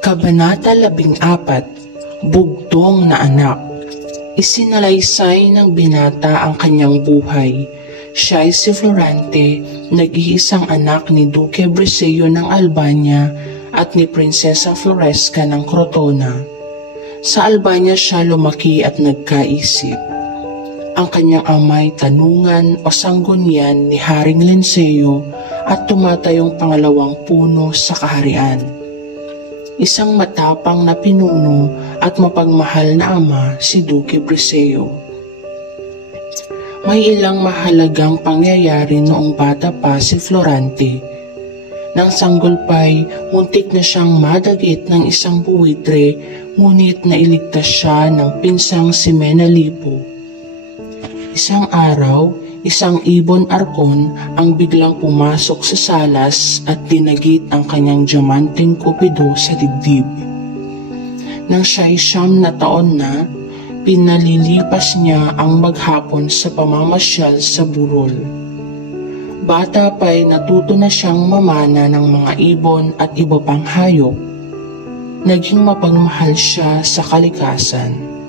Kabanata 14, Bugtong na Anak. Isinalaysay ng binata ang kanyang buhay. Siya ay si Florante, nag-iisang anak ni Duque Briseo ng Albania at ni Prinsesa Floresca ng Crotona. Sa Albania siya lumaki at nagkaisip. Ang kanyang amay tanungan o sanggunian ni Haring Linceo at tumatayong pangalawang puno sa kaharian. Isang matapang na pinuno at mapagmahal na ama si Duque Briseo. May ilang mahalagang pangyayari noong bata pa si Florante. Nang sanggolpay, muntik na siyang madagit ng isang buwitre, ngunit nailigtas siya ng pinsang si Menalipo. Isang araw, isang ibon arkon ang biglang pumasok sa salas at dinagit ang kanyang diamanteng kupido sa dibdib. Nang siya'y 9 na taon na, pinalilipas niya ang maghapon sa pamamasyal sa burol. Bata pa'y natuto na siyang mamana ng mga ibon at iba pang hayop. Naging mapagmahal siya sa kalikasan.